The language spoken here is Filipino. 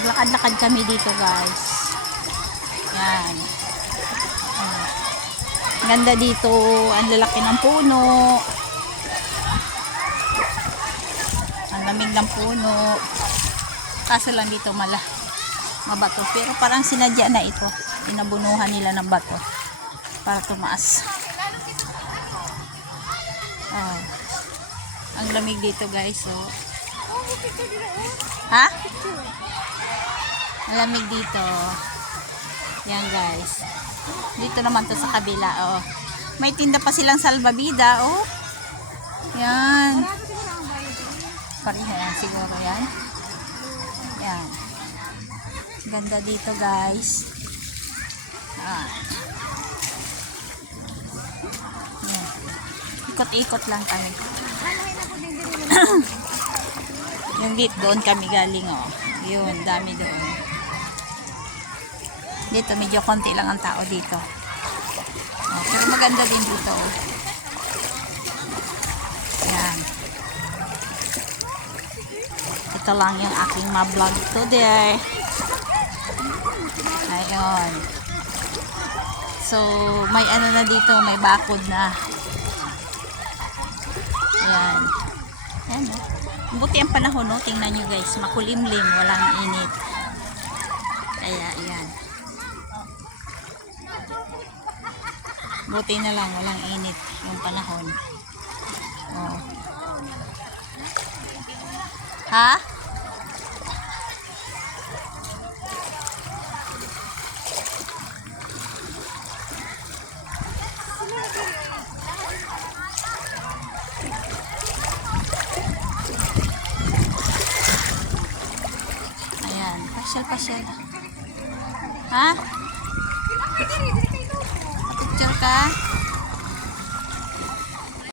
Maglakad-lakad kami dito, guys. Yan. Ganda dito. Ang lalaki ng puno. Ang lamig ng puno. Kaso lang dito mabato. Pero parang sinadya na ito. Pinabunuhan nila ng bato para tumaas. Ang lamig dito, guys. So, ha? Ang lamig dito. Yan, guys. Dito naman to sa kabila. Oh. May tinda pa silang salbabida. Oh. Yan. Pareha yan siguro yan. Yan. Ganda dito, guys. Yan. Ikot-ikot lang kami. Yung bit doon kami galing, oh. Yun, dami doon. Dito medyo konti lang ang tao dito. Oh, pero maganda din dito. Yan. Ito lang yung aking ma-vlog today. Ayun. So, may ano na dito, may bakod na. Yan. Yan, oh. Buti ang panahon, no? Tingnan nyo, guys. Makulimlim, walang init. Kaya, yan. Buti na lang, walang init yung panahon. Oh. Ha? Ayan, pasyal. Ha? Picture ka?